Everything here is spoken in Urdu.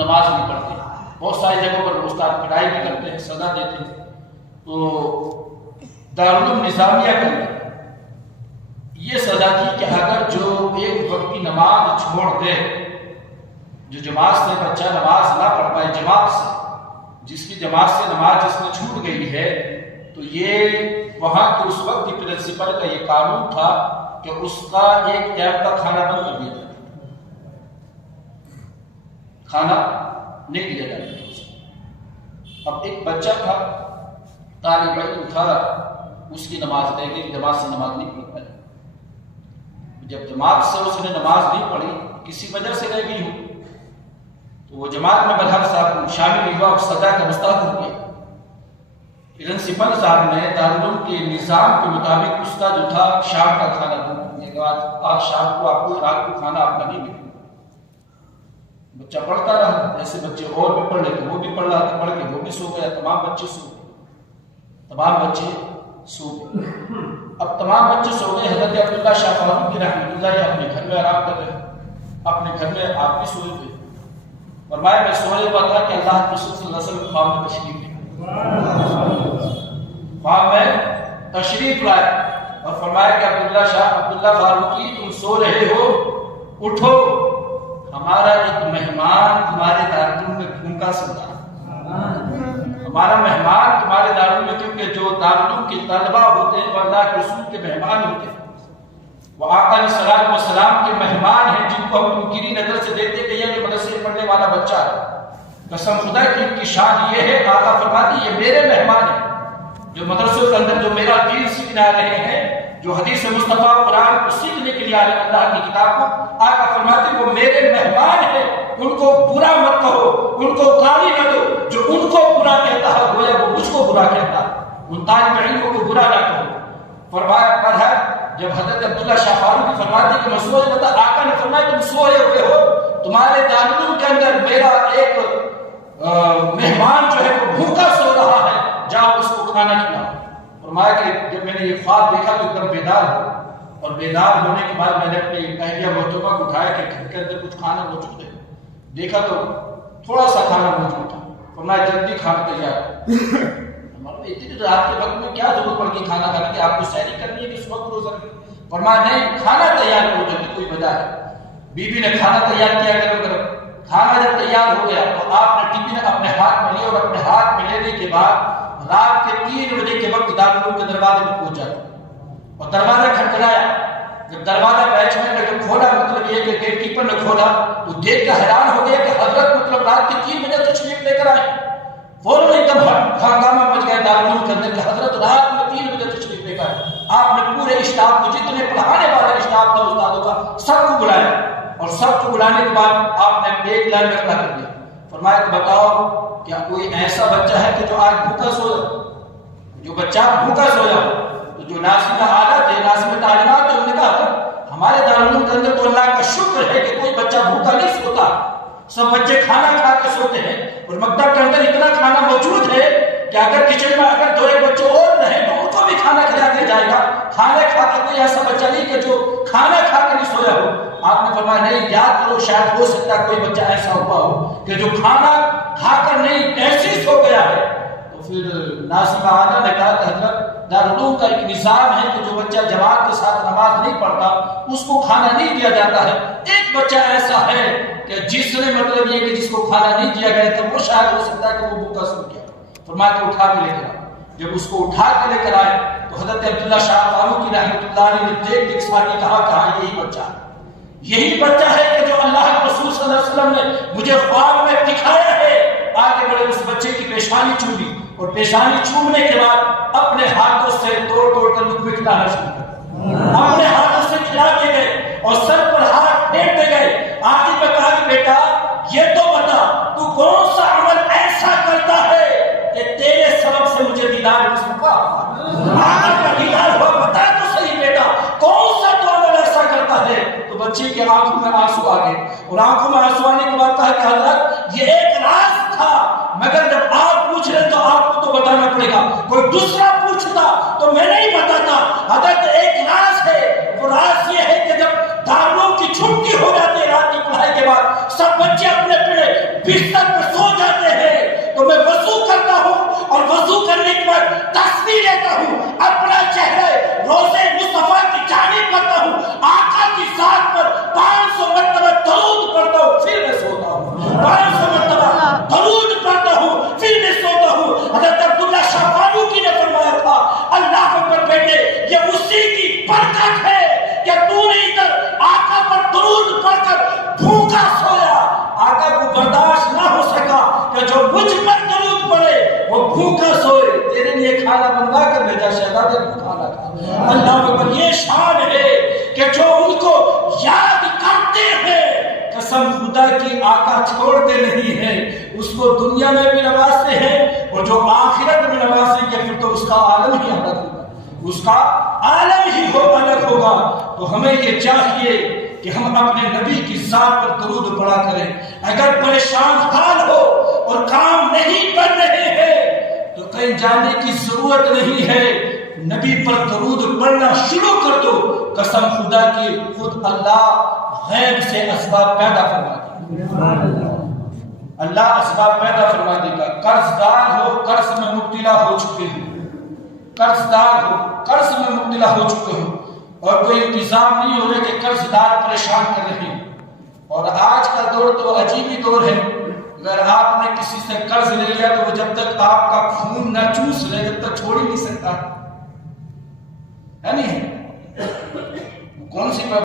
نماز نہیں پڑھتے. بہت ساری جگہوں پر استاد پڑھائی بھی کرتے ہیں، سزا دیتے ہیں. تو دارالعلوم نظامیہ کے اندر یہ سزا تھی کہ اگر جو ایک وقت کی نماز چھوڑ دے، جو جماعت سے بچہ نماز نہ پڑھ پائے، جماعت سے جس کی جماعت سے نماز جس میں چھوٹ گئی ہے، تو یہ وہاں کے اس وقت کی پرنسپل کا یہ قانون تھا کہ اس کا ایک ٹائم کا کھانا بند کر دیا جاتا، کھانا نہیں دیا جاتا. اب ایک بچہ تھا، طالب علم تھا، اس کی نماز رہ گئی، جماعت سے نماز نہیں پڑھ پائی. جب جماعت سے اس نے نماز نہیں پڑھی، کسی وجہ سے رہ گئی ہو، تو وہ جماعت میں برحق صاحب شامل نہیں ہوا اور سزا کا مستحق ہو گیا. پرنسپل صاحب نے دارالعلوم کے نظام کے مطابق اس کا جو تھا شام کا کھانا دینے کے بعد آج شام کو آپ کو رات کو کھانا آپ کا نہیں ملے. بچہ پڑھتا رہا، جیسے بچے اور بھی پڑھ لیتے وہ بھی پڑھ رہا تھا، پڑھ کے وہ بھی سو گیا. تمام بچے سو گئے. اب تمام بچے سو گئے. حضرت عبداللہ شاہ فاروقی رحمۃ اللہ اپنے گھر میں آرام کر رہے ہیں، اپنے گھر میں آپ بھی سوئے تھے. فرمایا میں سونے ہوا تھا کہ اللہ کے رسول صلی اللہ علیہ وسلم خواب میں تشریف لائے. خواب میں تشریف لائے اور فرمایا کہ عبداللہ فاروقی تم سو رہے ہو، اٹھو، ہمارا ایک مہمان تمہارے دارالعلوم میں بھوکا سو رہا ہے. ہمارا مہمان تمہارے دارالعلوم میں، کیونکہ جو دارالعلوم کے طلبہ ہوتے ہیں وہ اللہ کے رسول کے مہمان ہوتے ہیں، وہ آقا علیہ الصلوۃ والسلام کے مہمان ہیں، جن کو ہم منکری نظر سے دیکھتے کہ یہ مدرسے میں پڑھنے والا بچہ ہے. قسم خدا کی ان کی شان یہ ہے، آقا فرماتے یہ میرے مہمان ہیں جو مدرسوں کے اندر جو میرا دین سیکھنے آ رہے ہیں، جو حدیث مصطفیٰ قرآن کو سیکھنے کے لیے آ رہے ہیں، اللہ کی کتاب کو. آقا فرماتے وہ میرے مہمان ہیں، ان کو برا مت کہو، ان کو گالی نہ دو. جو ان کو برا کہتا ہے گویا وہ مجھ کو برا کہتا ہے. ان طالب علموں کو برا نہ کہو. فرمایا پر ہے جب حضرت عبداللہ شاہ فاروقی فرماتے کہ میں سوئے بتا، آقا نے فرمایا تم سوئے ہوئے ہو، تمہارے دارالعلوم کے اندر میرا ایک مہمان جو ہے وہ بھوکا سو رہا ہے، جاؤ اس کو کھانا کھلاؤ. فرمایا کہ جب میں نے یہ خواب دیکھا تو ایک دم بیدار ہوا، اور بیدار ہونے کے بعد میں نے اپنے اہلیہ محترمہ کو اٹھایا کہ گھر کے اندر کچھ کھانا موجود ہے. دیکھا تو تھوڑا سا کھانا موجود تھا. فرمایا جلدی کھانا تیار. اتنی رات کے وقت میں کیا ضرورت پڑ گئی کھانا کھانے کی، آپ کو سحری کرنی ہے کہ اس وقت روزہ رکھیں. فرمایا نہیں، کھانا تیار کرو جلدی، کوئی وجہ ہے. بیوی نے کھانا تیار کیا گرم گرم. کھانا جب تیار ہو گیا تو آپ نے ٹفن اپنے ہاتھ میں لیا اور اپنے ہاتھ میں لینے کے بعد رات کے 3 بجے کے وقت دارالعلوم کے دروازے میں پہنچا اور دروازہ کھٹکھٹایا. جب دروازہ بیچمین نے جب کھولا، مطلب یہ کہ گیٹ کیپر نے کھولا، تو دیکھ کر حیران ہو گیا کہ حضرت مطلب رات کے 3 بجے تشریف لے کر آئے. فوراً ایک دم ہنگامہ مچ گیا دارالعلوم کے اندر کہ حضرت رات میں 3 بجے تشریف لے کر آئے. آپ نے پورے اسٹاف کو، جتنے پڑھانے والا اسٹاف تھا استادوں کا، سب کو بلایا اور سب کو بلانے کے بعد آپ نے ایک لائن میں کھڑا کر دیا. فرمایا کہ بتاؤ کیا کوئی ایسا بچہ ہے کہ جو آج بھوکا سویا، جو بچہ بھوکا سویا؟ تو جو ناظم حالت ہے، ناظم تعلیمات ہے، انہوں نے کہا ہمارے دارالعلوم کے اندر تو اللہ کا شکر ہے کہ کوئی بچہ بھوکا نہیں سوتا، سب بچے کھانا کھا کے سوتے ہیں. اور مکتب کے اندر اتنا کھانا موجود ہے کہ اگر کچن میں اگر 2 بچے اور رہیں تو ان کو بھی کھانا کھلا دیا جائے گا. کھانا کھا کے کوئی ایسا بچہ نہیں کہ جو کھانا کھا کے نہیں سویا ہو. آپ نے فرمایا نہیں، یاد کرو شاید ہو سکتا ہے کوئی بچہ ایسا ہوا ہو کہ جو کھانا کھا کر نہیں ایسے سو گیا ہے. تو پھر ناظم اعلیٰ نے کہا کہ حضرت دارالعلوم کا ایک نظام ہے کہ جو بچہ جماعت کے ساتھ نماز نہیں پڑھتا اس کو کھانا نہیں دیا جاتا ہے. ایک بچہ ایسا ہے کہ جس نے مطلب یہ کہ جس کو کھانا نہیں دیا گیا تھا وہ شاید ہو سکتا ہے کہ وہ بھوکا سو گیا. فرمایا کہ اٹھا کے لے کر آئے. جب اس کو اٹھا کے لے کر آئے تو حضرت عبداللہ شاہ فاروقی رحمۃ اللہ علیہ نے دیکھ دیکھ ساتھ کہا یہی بچہ ہے، یہی بچہ ہے کہ جو اللہ کے رسول صلی اللہ علیہ وسلم نے مجھے خواب میں دکھایا ہے. آگے بڑے اس بچے کی پیشانی چومی اور پیشانی چومنے کے بعد اپنے ہاتھوں سے توڑ توڑ کر لقمے کھلانا شروع کر، اپنے ہاتھوں سے کھلا دیے گئے اور سر پر ہاتھ پھیرتے گئے. آخر میں کہا کہ بیٹا یہ تو بتا تو کون سا عمل ایسا کرتا ہے کہ تیرے سبب سے مجھے دیدار مصطفیٰ آقا کا دیدار ہو. بتا تو صحیح بیٹا کون سا تو عمل ایسا کرتا ہے. تو بچے کی آنکھوں میں آنسو آ گئے اور آنکھوں میں آنسو آنے کے بعد کہا کہ حضرت یہ ایک راز تھا، مگر جب آپ پوچھ رہے تو آپ کو تو بتانا پڑے گا. کوئی دوسرا پوچھتا تو میں نہیں بتاتا. حضرت ایک راز ہے، وہ راز یہ ہے کہ جب دارالعلوم کی چھٹی ہو جاتی ہے رات کی پڑھائی کے بعد، سب بچے اپنے اپنے بستر اللہ پر یہ شان ہے کہ جو ان کو یاد کرتے ہیں قسم خدا کی آقا چھوڑتے نہیں ہیں، اس کو دنیا میں بھی نوازتے ہیں اور جو آخرت میں نوازیں گے پھر تو اس کا عالم ہی الگ ہوگا، اس کا عالم ہی الگ ہوگا۔ تو ہمیں یہ چاہیے کہ ہم اپنے نبی کی ذات پر درود پڑھا کریں۔ اگر پریشان حال ہو اور کام نہیں کر رہے ہیں تو کہیں جانے کی ضرورت نہیں ہے، نبی پر درود پڑھنا شروع کر دو، قسم خدا کی خود اللہ غیب سے اسباب پیدا فرما دے گا، اللہ اسباب پیدا فرما دے گا۔ قرض دار ہو، قرض میں مبتلا ہو چکے ہو، قرض دار ہو، قرض میں مبتلا ہو چکے ہو اور کوئی انتظام نہیں ہو رہا کہ قرض دار پریشان کر رہے ہیں، اور آج کا دور تو عجیب ہی دور ہے، اگر آپ نے کسی سے قرض لے لیا تو وہ جب تک آپ کا خون نہ چوس لے جب تک چھوڑ ہی نہیں سکتا ہے، نہیں کون سی